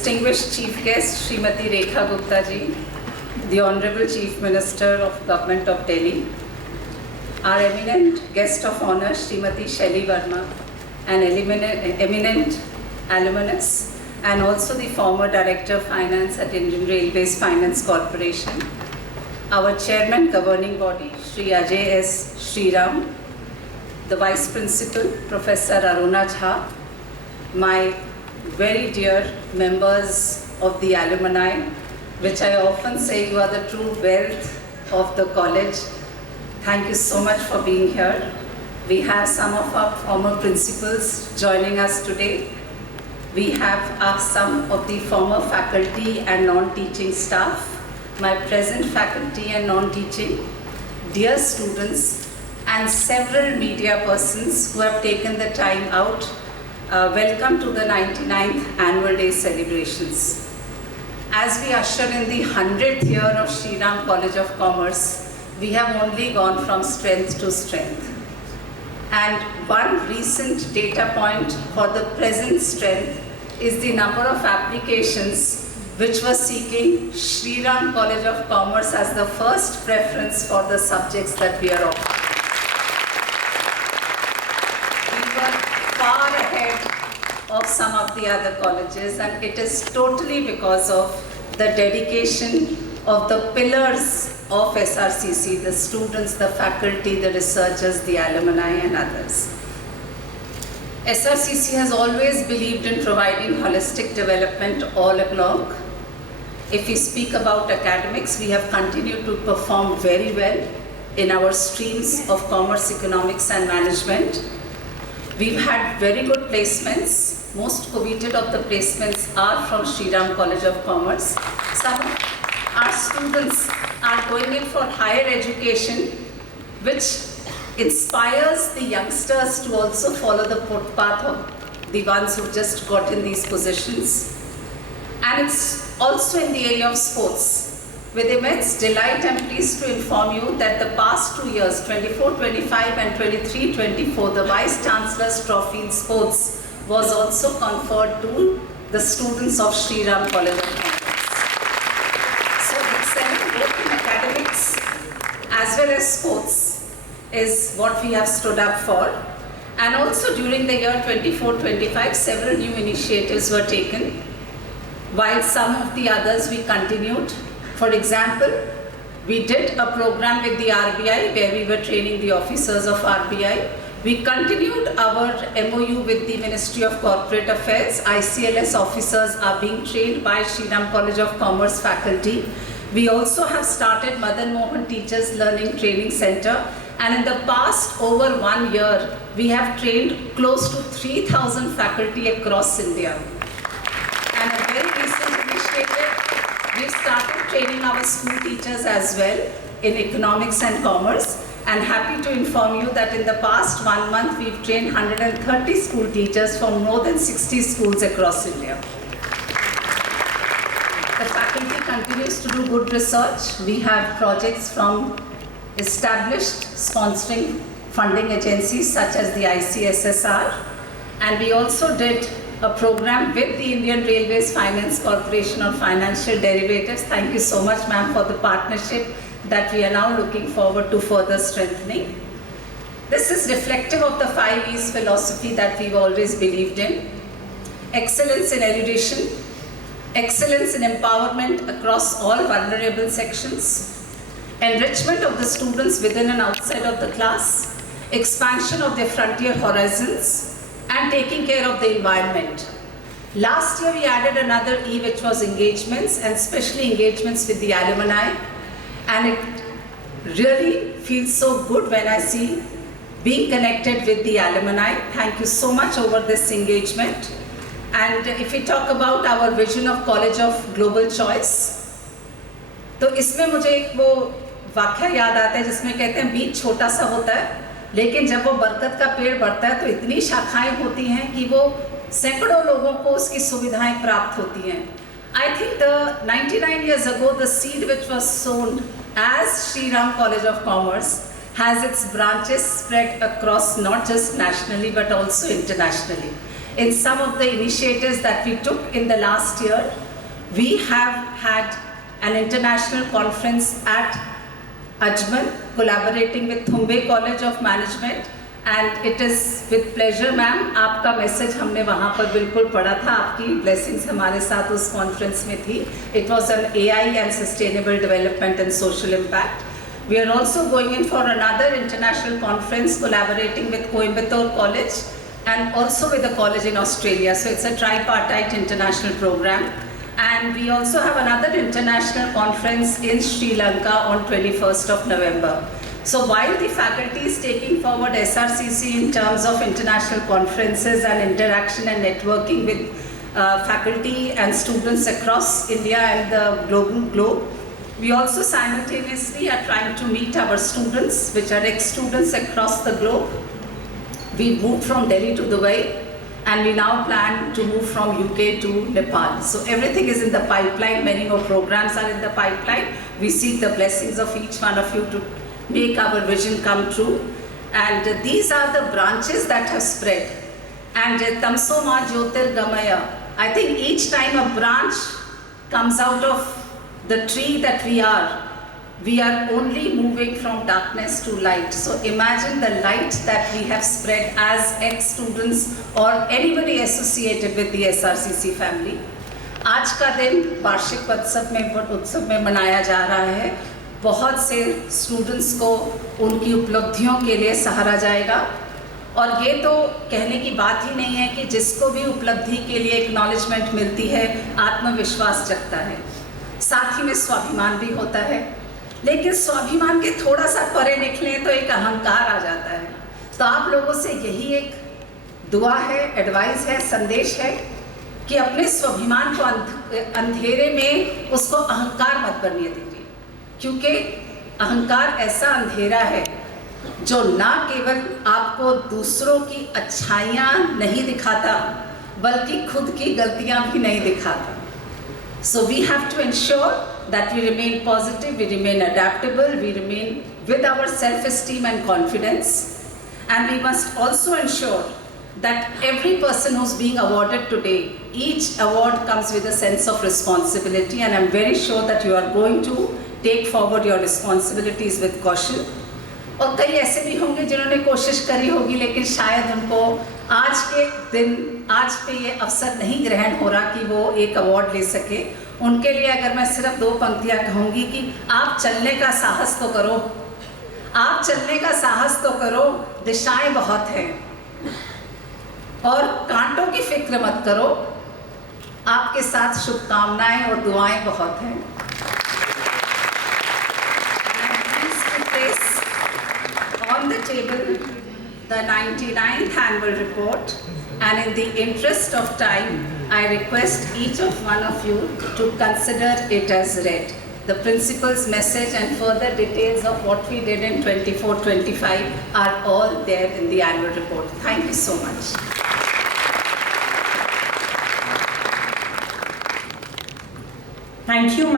distinguished Chief Guest, Srimati Rekha Gupta ji, the Honorable Chief Minister of Government of Delhi, our eminent guest of honor, Srimati Shelly Verma, an eminent alumnus, and also the former Director of Finance at Indian Railways Finance Corporation, our Chairman Governing Body, Shri Ajay S. Shriram, the Vice Principal, Professor Aruna Jha, my very dear members of the alumni, which I often say you are the true wealth of the college. Thank you so much for being here. We have some of our former principals joining us today. We have some of the former faculty and non-teaching staff, my present faculty and non-teaching, dear students, and several media persons who have taken the time out. Welcome to the 99th Annual Day celebrations. As we usher in the 100th year of Shriram College of Commerce, we have only gone from strength to strength. And one recent data point for the present strength is the number of applications which were seeking Shriram College of Commerce as the first preference for the subjects that we are offering. We were far ahead of some of the other colleges, and it is totally because of the dedication of the pillars of SRCC, the students, the faculty, the researchers, the alumni, and others. SRCC has always believed in providing holistic development all along. If we speak about academics, we have continued to perform very well in our streams of commerce, economics, and management. We've had very good placements. Most coveted of the placements are from Shriram College of Commerce. Some of our students are going in for higher education, which inspires the youngsters to also follow the footpath of the ones who just got in these positions. And it's also in the area of sports. With immense delight, I'm pleased to inform you that the past 2 years, 24-25 and 23-24, the Vice Chancellor's Trophy in sports was also conferred to the students of Shriram College of Commerce. So excelling both in academics as well as sports is what we have stood up for. And also during the year 24-25, several new initiatives were taken, while some of the others we continued. For example, we did a program with the RBI where we were training the officers of RBI. We continued our MOU with the Ministry of Corporate Affairs. ICLS officers are being trained by Shriram College of Commerce faculty. We also have started Madan Mohan Teachers Learning Training Center. And in the past over 1 year, we have trained close to 3,000 faculty across India. And a very recent initiative, we've started training our school teachers as well in economics and commerce. And happy to inform you that in the past 1 month, we've trained 130 school teachers from more than 60 schools across India. The faculty continues to do good research. We have projects from established sponsoring funding agencies such as the ICSSR. And we also did a program with the Indian Railways Finance Corporation on financial derivatives. Thank you so much, ma'am, for the partnership that we are now looking forward to further strengthening. This is reflective of the 5 E's philosophy that we've always believed in. Excellence in erudition, excellence in empowerment across all vulnerable sections, enrichment of the students within and outside of the class, expansion of their frontier horizons, and taking care of the environment. Last year we added another E, which was engagements, and especially engagements with the alumni. And it really feels so good when I see being connected with the alumni. Thank you so much over this engagement. And if we talk about our vision of College of Global Choice, तो इसमें मुझे एक वो वाक्य याद आता है जिसमें कहते हैं बीज छोटा सा होता है, लेकिन जब वो बरगद का पेड़ बढ़ता है तो इतनी शाखाएं होती हैं कि वो सैकड़ों लोगों को उसकी सुविधाएं प्राप्त होती हैं. I think the 99 years ago, the seed which was sown as Shriram College of Commerce has its branches spread across not just nationally but also internationally. in some of the initiatives that we took in the last year. We have had an international conference at Ajman, collaborating with Thumbe College of Management, and it is with pleasure, ma'am, आपका message हमने वहाँ पर बिल्कुल पढ़ा था, आपकी blessings हमारे साथ उस कॉन्फ्रेंस में थी. It was on AI and sustainable development and social impact. We are also going in for another international conference, collaborating with Coimbatore College and also with a college in Australia. So it's a tripartite international program. And we also have another international conference in Sri Lanka on 21st of November. So while the faculty is taking forward SRCC in terms of international conferences and interaction and networking with faculty and students across India and the global globe, we also simultaneously are trying to meet our students, which are ex-students across the globe. We moved from Delhi to Dubai, and we now plan to move from UK to Nepal. So everything is in the pipeline, many more programs are in the pipeline. We seek the blessings of each one of you to make our vision come true. And these are the branches that have spread. And Tamso Ma Jyotirgamaya, I think each time a branch comes out of the tree that we are only moving from darkness to light. So imagine the light that we have spread as ex-students or anybody associated with the SRCC family. आज का दिन वार्षिक उत्सव में मनाया जा रहा है. बहुत से स्टूडेंट्स को उनकी उपलब्धियों के लिए सहारा जाएगा. और ये तो कहने की बात ही नहीं है कि जिसको भी उपलब्धि के लिए एक्नॉलेजमेंट मिलती है, आत्मविश्वास जगता है, साथ ही में स्वाभिमान भी होता है. लेकिन स्वाभिमान के थोड़ा सा परे निकलें तो एक अहंकार आ जाता है. तो आप लोगों से यही एक दुआ है, एडवाइस है, संदेश है कि अपने स्वाभिमान को अंधेरे में उसको अहंकार मत बनने दीजिए, क्योंकि अहंकार ऐसा अंधेरा है जो ना केवल आपको दूसरों की अच्छाइयाँ नहीं दिखाता, बल्कि खुद की गलतियाँ भी नहीं दिखाता. So we have to ensure that we remain positive, we remain adaptable, we remain with our self-esteem and confidence. And we must also ensure that every person who's being awarded today, each award comes with a sense of responsibility, and I'm very sure that you are going to take forward your responsibilities with caution. और कई ऐसे भी होंगे जिन्होंने कोशिश करी होगी, लेकिन शायद उनको आज के दिन, आज पे ये अवसर नहीं ग्रहण हो रहा कि वो एक अवार्ड ले सके. उनके लिए अगर मैं सिर्फ 2 पंक्तियाँ कहूँगी कि आप चलने का साहस तो करो, आप चलने का साहस तो करो, दिशाएं बहुत हैं और कांटों की फिक्र मत करो, आपके साथ शुभकामनाएं और दुआएं बहुत हैं. On the table the 99th annual report, and in the interest of time I request each of one of you to consider it as read. The principal's message and further details of what we did in 24-25 are all there in the annual report. Thank you so much. Thank you.